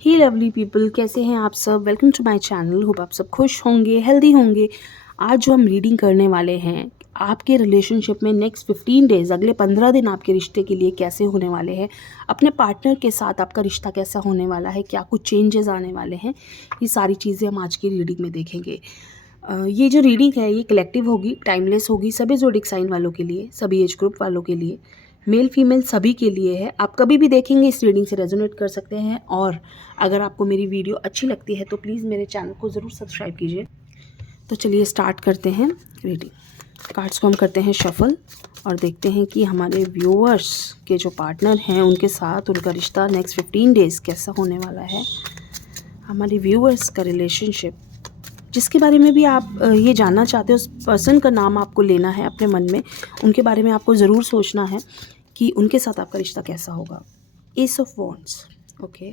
हे lovely people, कैसे हैं आप सब। Welcome to my channel. Hope आप सब खुश होंगे, हेल्दी होंगे। आज जो हम रीडिंग करने वाले हैं, आपके रिलेशनशिप में नेक्स्ट 15 डेज़, अगले 15 दिन आपके रिश्ते के लिए कैसे होने वाले हैं, अपने पार्टनर के साथ आपका रिश्ता कैसा होने वाला है, क्या कुछ चेंजेस आने वाले हैं, ये सारी चीज़ें हम आज की रीडिंग में देखेंगे। ये जो रीडिंग है ये कलेक्टिव होगी, टाइमलेस होगी, सभी ज़ोडिक साइन वालों के लिए, सभी एज ग्रुप वालों के लिए, मेल फीमेल सभी के लिए है। आप कभी भी देखेंगे इस रीडिंग से रेजोनेट कर सकते हैं। और अगर आपको मेरी वीडियो अच्छी लगती है तो प्लीज़ मेरे चैनल को ज़रूर सब्सक्राइब कीजिए। तो चलिए स्टार्ट करते हैं रीडिंग। कार्ड्स को हम करते हैं शफल और देखते हैं कि हमारे व्यूअर्स के जो पार्टनर हैं उनके साथ उनका रिश्ता नेक्स्ट 15 डेज़ कैसा होने वाला है। हमारे व्यूअर्स का रिलेशनशिप, जिसके बारे में भी आप ये जानना चाहते हो, उस पर्सन का नाम आपको लेना है अपने मन में, उनके बारे में आपको ज़रूर सोचना है कि उनके साथ आपका रिश्ता कैसा होगा। Ace of wands, okay.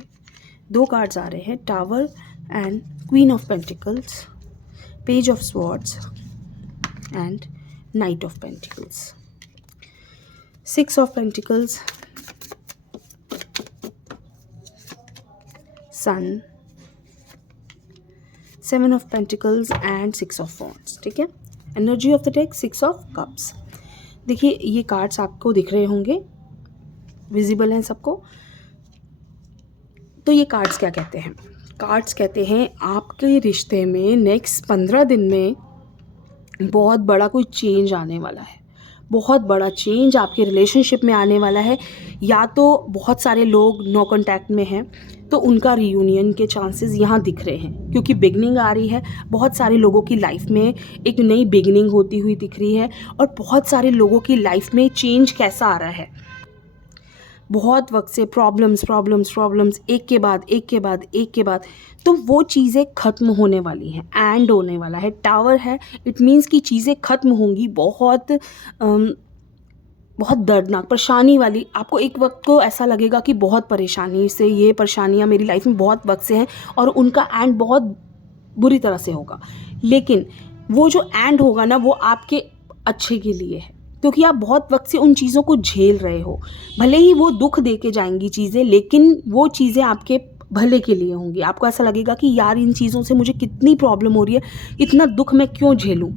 दो कार्ड्स आ रहे हैं, tower and queen of pentacles, page of swords and knight of pentacles, six of pentacles, sun, seven of pentacles and six of wands. ठीक है, energy of the deck six of cups. देखिए ये cards आपको दिख रहे होंगे, visible हैं सबको। तो ये कार्ड्स क्या कहते हैं? कार्ड्स कहते हैं आपके रिश्ते में नेक्स्ट 15 दिन में बहुत बड़ा कोई चेंज आने वाला है। बहुत बड़ा चेंज आपके रिलेशनशिप में आने वाला है। या तो बहुत सारे लोग नो कांटेक्ट में हैं तो उनका रीयूनियन के चांसेस यहाँ दिख रहे हैं, क्योंकि बिगनिंग आ रही है। बहुत सारे लोगों की लाइफ में एक नई बिगनिंग होती हुई दिख रही है और बहुत सारे लोगों की लाइफ में चेंज कैसा आ रहा है। बहुत वक्त से प्रॉब्लम्स प्रॉब्लम्स प्रॉब्लम्स, एक के बाद एक के बाद एक के बाद, तो वो चीज़ें ख़त्म होने वाली हैं। एंड होने वाला है, टावर है, इट मीन्स कि चीज़ें ख़त्म होंगी। बहुत दर्दनाक परेशानी वाली, आपको एक वक्त को ऐसा लगेगा कि बहुत परेशानी से, ये परेशानियाँ मेरी लाइफ में बहुत वक्त से हैं और उनका एंड बहुत बुरी तरह से होगा। लेकिन वो जो एंड होगा ना, वो आपके अच्छे के लिए है, क्योंकि आप बहुत वक्त से उन चीज़ों को झेल रहे हो। भले ही वो दुख दे के जाएंगी चीज़ें, लेकिन वो चीज़ें आपके भले के लिए होंगी। आपको ऐसा लगेगा कि यार इन चीज़ों से मुझे कितनी प्रॉब्लम हो रही है, इतना दुख मैं क्यों झेलूं।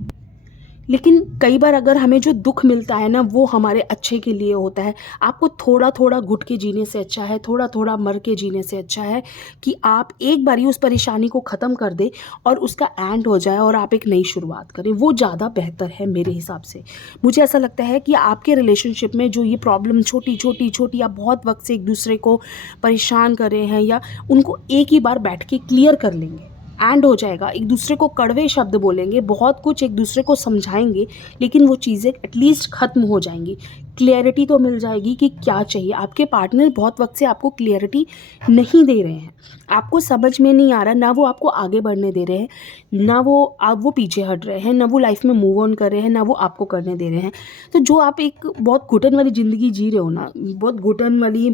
लेकिन कई बार अगर हमें जो दुख मिलता है ना, वो हमारे अच्छे के लिए होता है। आपको थोड़ा थोड़ा घुट के जीने से अच्छा है, थोड़ा थोड़ा मर के जीने से अच्छा है कि आप एक बार ही उस परेशानी को ख़त्म कर दें और उसका एंड हो जाए और आप एक नई शुरुआत करें। वो ज़्यादा बेहतर है मेरे हिसाब से। मुझे ऐसा लगता है कि आपके रिलेशनशिप में जो ये प्रॉब्लम छोटी छोटी छोटी, आप बहुत वक्त से एक दूसरे को परेशान कर रहे हैं, या उनको एक ही बार बैठ के क्लियर कर लेंगे, एंड हो जाएगा। एक दूसरे को कड़वे शब्द बोलेंगे, बहुत कुछ एक दूसरे को समझाएंगे, लेकिन वो चीज़ें एटलीस्ट ख़त्म हो जाएंगी। क्लियरिटी तो मिल जाएगी कि क्या चाहिए। आपके पार्टनर बहुत वक्त से आपको क्लियरिटी नहीं दे रहे हैं, आपको समझ में नहीं आ रहा, ना वो आपको आगे बढ़ने दे रहे हैं, ना वो पीछे हट रहे हैं, ना वो लाइफ में मूव ऑन कर रहे हैं, ना वो आपको करने दे रहे हैं। तो जो आप एक बहुत घुटन वाली ज़िंदगी जी रहे हो ना, बहुत घुटन वाली,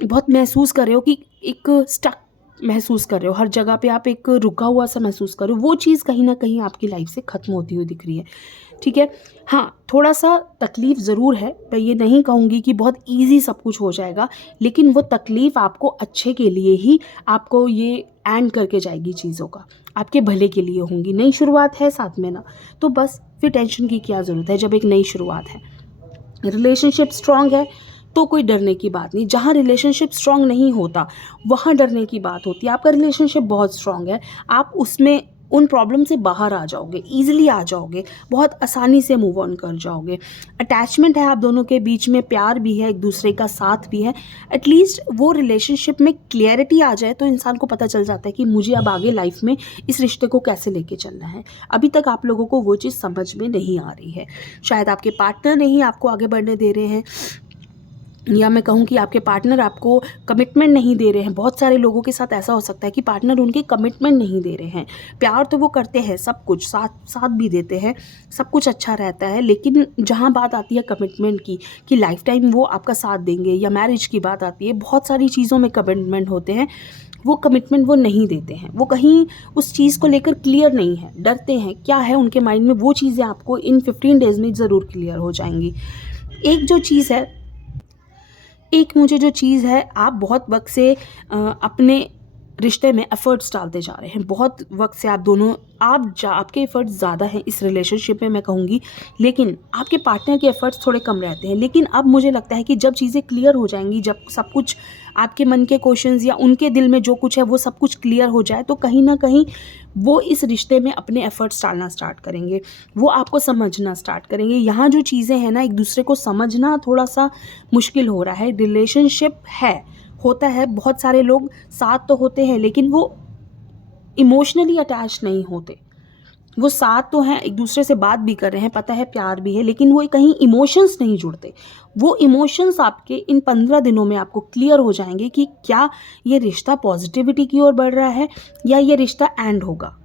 बहुत महसूस कर रहे हो कि एक स्टक महसूस कर रहे हो, हर जगह पे आप एक रुका हुआ सा महसूस कर रहे हो, वो चीज़ कहीं ना कहीं आपकी लाइफ से ख़त्म होती हुई दिख रही है। ठीक है, हाँ थोड़ा सा तकलीफ़ ज़रूर है। मैं ये नहीं कहूँगी कि बहुत इजी सब कुछ हो जाएगा, लेकिन वो तकलीफ़ आपको अच्छे के लिए ही, आपको ये एंड करके जाएगी चीज़ों का, आपके भले के लिए होंगी। नई शुरुआत है साथ में ना, तो बस फिर टेंशन की क्या ज़रूरत है जब एक नई शुरुआत है। रिलेशनशिप स्ट्रांग है तो कोई डरने की बात नहीं। जहाँ रिलेशनशिप स्ट्रांग नहीं होता वहाँ डरने की बात होती है। आपका रिलेशनशिप बहुत स्ट्रांग है, आप उसमें उन प्रॉब्लम से बाहर आ जाओगे, ईजिली आ जाओगे, बहुत आसानी से मूव ऑन कर जाओगे। अटैचमेंट है आप दोनों के बीच में, प्यार भी है, एक दूसरे का साथ भी है। एटलीस्ट वो रिलेशनशिप में क्लियरिटी आ जाए तो इंसान को पता चल जाता है कि मुझे अब आगे लाइफ में इस रिश्ते को कैसे लेके चलना है। अभी तक आप लोगों को वो चीज़ समझ में नहीं आ रही है। शायद आपके पार्टनर नहीं आपको आगे बढ़ने दे रहे हैं, या मैं कहूँ कि आपके पार्टनर आपको कमिटमेंट नहीं दे रहे हैं। बहुत सारे लोगों के साथ ऐसा हो सकता है कि पार्टनर उनके कमिटमेंट नहीं दे रहे हैं। प्यार तो वो करते हैं, सब कुछ साथ भी देते हैं, सब कुछ अच्छा रहता है, लेकिन जहाँ बात आती है कमिटमेंट की, कि लाइफ टाइम वो आपका साथ देंगे, या मैरिज की बात आती है, बहुत सारी चीज़ों में कमिटमेंट होते हैं, वो कमिटमेंट वो नहीं देते हैं। वो कहीं उस चीज़ को लेकर क्लियर नहीं है, डरते हैं। क्या है उनके माइंड में, वो चीज़ें आपको इन 15 डेज़ में ज़रूर क्लियर हो जाएंगी। एक मुझे जो चीज़ है, आप बहुत वक्त से अपने रिश्ते में एफ़र्ट्स डालते जा रहे हैं। बहुत वक़्त से आप दोनों आपके एफ़र्ट्स ज़्यादा हैं इस रिलेशनशिप में मैं कहूँगी, लेकिन आपके पार्टनर के एफ़र्ट्स थोड़े कम रहते हैं। लेकिन अब मुझे लगता है कि जब चीज़ें क्लियर हो जाएँगी, जब सब कुछ आपके मन के क्वेश्चंस या उनके दिल में जो कुछ है वो सब कुछ क्लियर हो जाए, तो कहीं न कहीं वो इस रिश्ते में अपने एफ़र्ट्स डालना स्टार्ट करेंगे। वो आपको समझना स्टार्ट करेंगे। यहाँ जो चीज़ें हैं ना, एक-दूसरे को समझना थोड़ा-सा मुश्किल हो रहा है। रिलेशनशिप है, होता है, बहुत सारे लोग साथ तो होते हैं लेकिन वो इमोशनली अटैच नहीं होते। वो साथ तो हैं, एक दूसरे से बात भी कर रहे हैं, पता है प्यार भी है, लेकिन वो कहीं इमोशंस नहीं जुड़ते। वो इमोशंस आपके इन 15 दिनों में आपको क्लियर हो जाएँगे कि क्या ये रिश्ता पॉजिटिविटी की ओर बढ़ रहा है या ये रिश्ता एंड होगा।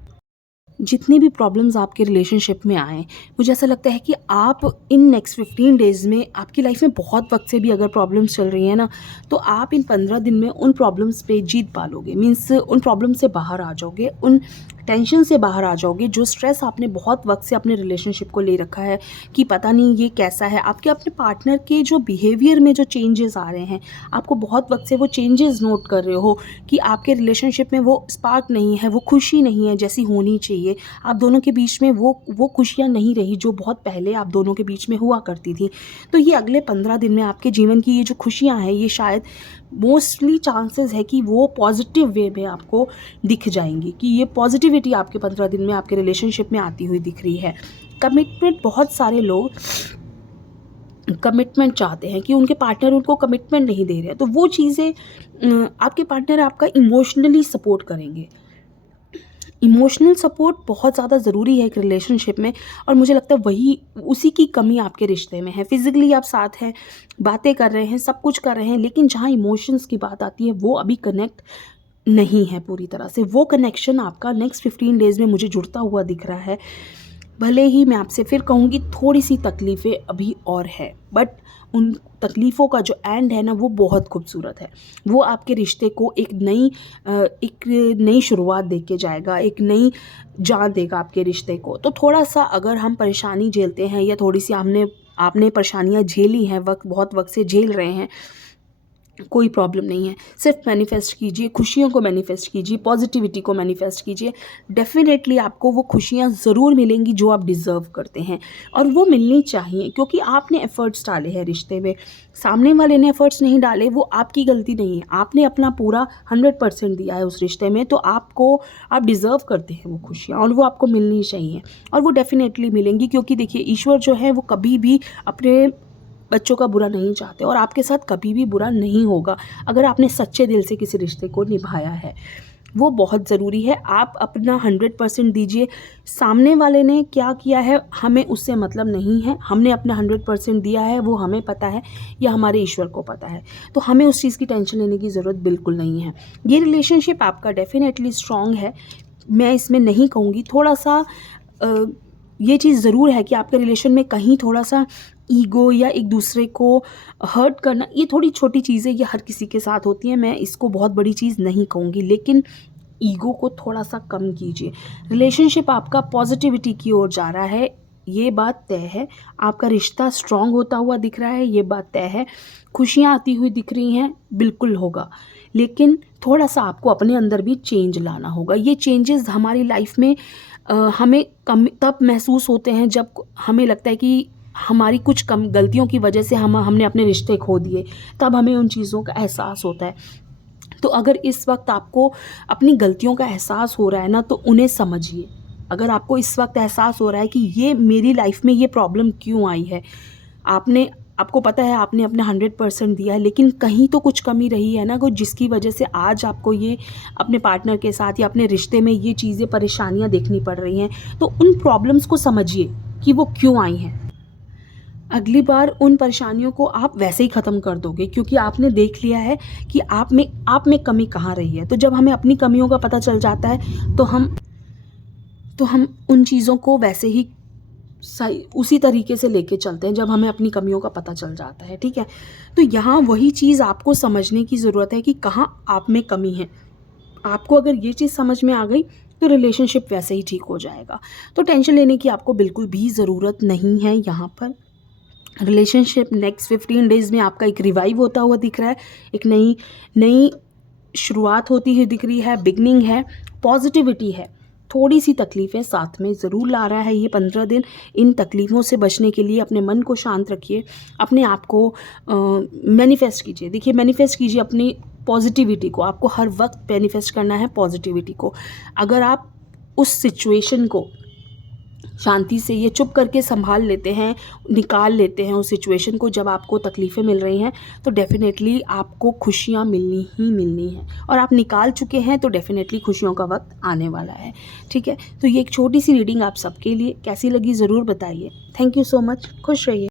जितनी भी प्रॉब्लम्स आपके रिलेशनशिप में आएँ, मुझे ऐसा लगता है कि आप इन नेक्स्ट 15 डेज़ में, आपकी लाइफ में बहुत वक़्त से भी अगर प्रॉब्लम्स चल रही हैं ना, तो आप इन 15 दिन में उन प्रॉब्लम्स पे जीत पा लोगे। मीन्स उन प्रॉब्लम से बाहर आ जाओगे, उन टेंशन से बाहर आ जाओगे, जो स्ट्रेस आपने बहुत वक़्त से अपने रिलेशनशिप को ले रखा है कि पता नहीं ये कैसा है। आपके अपने पार्टनर के जो बिहेवियर में जो चेंजेस आ रहे हैं, आपको बहुत वक़्त से वो चेंजेस नोट कर रहे हो कि आपके रिलेशनशिप में वो स्पार्क नहीं है, वो खुशी नहीं है जैसी होनी चाहिए। आप दोनों के बीच में वो खुशियाँ नहीं रही जो बहुत पहले आप दोनों के बीच में हुआ करती थी। तो ये अगले 15 दिन में आपके जीवन की ये जो खुशियाँ हैं, ये शायद मोस्टली चांसेस है कि वो पॉजिटिव वे में आपको दिख जाएँगी, कि ये पॉजिटिविटी आपके 15 दिन में आपके रिलेशनशिप में आती हुई दिख रही है। कमिटमेंट, बहुत सारे लोग कमिटमेंट चाहते हैं कि उनके पार्टनर उनको कमिटमेंट नहीं दे रहे हैं, तो वो चीज़ें आपके पार्टनर आपका इमोशनली सपोर्ट करेंगे। इमोशनल सपोर्ट बहुत ज़्यादा ज़रूरी है एक रिलेशनशिप में, और मुझे लगता है वही उसी की कमी आपके रिश्ते में है। फिज़िकली आप साथ हैं, बातें कर रहे हैं, सब कुछ कर रहे हैं, लेकिन जहाँ इमोशंस की बात आती है वो अभी कनेक्ट नहीं है पूरी तरह से। वो कनेक्शन आपका नेक्स्ट 15 डेज़ में मुझे जुड़ता हुआ दिख रहा है। भले ही मैं आपसे फिर कहूँगी थोड़ी-सी तकलीफ़ें अभी और है, बट उन तकलीफ़ों का जो एंड है ना, वो बहुत खूबसूरत है। वो आपके रिश्ते को एक नई शुरुआत दे के जाएगा, एक नई जान देगा आपके रिश्ते को। तो थोड़ा-सा अगर हम परेशानी झेलते हैं या थोड़ी-सी आपने परेशानियाँ झेली हैं, बहुत वक़्त से झेल रहे हैं, कोई प्रॉब्लम नहीं है। सिर्फ मैनिफेस्ट कीजिए, खुशियों को मैनिफेस्ट कीजिए, पॉजिटिविटी को मैनिफेस्ट कीजिए। डेफ़िनेटली आपको वो खुशियाँ ज़रूर मिलेंगी जो आप डिज़र्व करते हैं, और वो मिलनी चाहिए, क्योंकि आपने एफ़र्ट्स डाले हैं रिश्ते में। सामने वाले ने एफ़र्ट्स नहीं डाले, वो आपकी गलती नहीं है। आपने अपना पूरा 100% दिया है उस रिश्ते में, तो आप डिज़र्व करते हैं वो खुशियाँ, और वो आपको मिलनी चाहिए, और वो डेफ़िनेटली मिलेंगी, क्योंकि देखिए ईश्वर जो है वो कभी भी अपने बच्चों का बुरा नहीं चाहते, और आपके साथ कभी भी बुरा नहीं होगा अगर आपने सच्चे दिल से किसी रिश्ते को निभाया है। वो बहुत ज़रूरी है। आप अपना 100% दीजिए। सामने वाले ने क्या किया है हमें उससे मतलब नहीं है। हमने अपना 100% दिया है, वो हमें पता है या हमारे ईश्वर को पता है। तो हमें उस चीज़ की टेंशन लेने की ज़रूरत बिल्कुल नहीं है। ये रिलेशनशिप आपका डेफ़िनेटली स्ट्रॉन्ग है। मैं इसमें नहीं कहूँगी, थोड़ा-सा ये चीज़ ज़रूर है कि आपके रिलेशन में कहीं थोड़ा-सा ईगो या एक दूसरे को हर्ट करना, ये थोड़ी छोटी चीज़ें, ये हर किसी के साथ होती हैं। मैं इसको बहुत बड़ी चीज़ नहीं कहूँगी, लेकिन ईगो को थोड़ा-सा कम कीजिए। रिलेशनशिप आपका पॉजिटिविटी की ओर जा रहा है, ये बात तय है। आपका रिश्ता स्ट्रॉन्ग होता हुआ दिख रहा है, ये बात तय है। खुशियाँ आती हुई दिख रही हैं, बिल्कुल होगा। लेकिन थोड़ा-सा आपको अपने अंदर भी चेंज लाना होगा। ये चेंजेज़ हमारी लाइफ़ में हमें कम तब महसूस होते हैं जब हमें लगता है कि हमारी कुछ कम गलतियों की वजह से हमने अपने रिश्ते खो दिए, तब हमें उन चीज़ों का एहसास होता है। तो अगर इस वक़्त आपको अपनी गलतियों का एहसास हो रहा है ना, तो उन्हें समझिए। अगर आपको इस वक़्त एहसास हो रहा है कि ये मेरी लाइफ़ में ये प्रॉब्लम क्यों आई है, आपको पता है आपने अपना 100% दिया है, लेकिन कहीं तो कुछ कमी रही है ना, जिसकी वजह से आज आपको ये अपने पार्टनर के साथ या अपने रिश्ते में ये चीज़ें, परेशानियाँ देखनी पड़ रही हैं। तो उन प्रॉब्लम्स को समझिए कि वो क्यों आई हैं। अगली बार उन परेशानियों को आप वैसे ही ख़त्म कर दोगे, क्योंकि आपने देख लिया है कि आप में कमी कहाँ रही है। तो जब हमें अपनी कमियों का पता चल जाता है, तो हम उन चीज़ों को वैसे ही सही उसी तरीके से लेके चलते हैं जब हमें अपनी कमियों का पता चल जाता है, ठीक है? तो यहाँ वही चीज़ आपको समझने की ज़रूरत है कि कहाँ आप में कमी है। आपको अगर ये चीज़ समझ में आ गई, तो रिलेशनशिप वैसे ही ठीक हो जाएगा। तो टेंशन लेने की आपको बिल्कुल भी ज़रूरत नहीं है यहाँ पर। रिलेशनशिप नेक्स्ट 15 डेज़ में आपका एक रिवाइव होता हुआ दिख रहा है। एक नई नई शुरुआत होती हुई दिख रही है, बिगनिंग है, पॉजिटिविटी है। थोड़ी सी तकलीफ़ें साथ में ज़रूर ला रहा है ये 15 दिन। इन तकलीफ़ों से बचने के लिए अपने मन को शांत रखिए, अपने आप को मैनिफेस्ट कीजिए। देखिए, मैनिफेस्ट कीजिए अपनी पॉजिटिविटी को, आपको हर वक्त मैनिफेस्ट करना है पॉजिटिविटी को। अगर आप उस सिचुएशन को शांति से ये चुप करके संभाल लेते हैं, निकाल लेते हैं उस सिचुएशन को, जब आपको तकलीफ़ें मिल रही हैं, तो डेफ़िनेटली आपको खुशियाँ मिलनी ही मिलनी हैं, और आप निकाल चुके हैं तो डेफ़िनेटली खुशियों का वक्त आने वाला है। ठीक है, तो ये एक छोटी सी रीडिंग आप सबके लिए कैसी लगी ज़रूर बताइए। थैंक यू सो मच, खुश रहिए।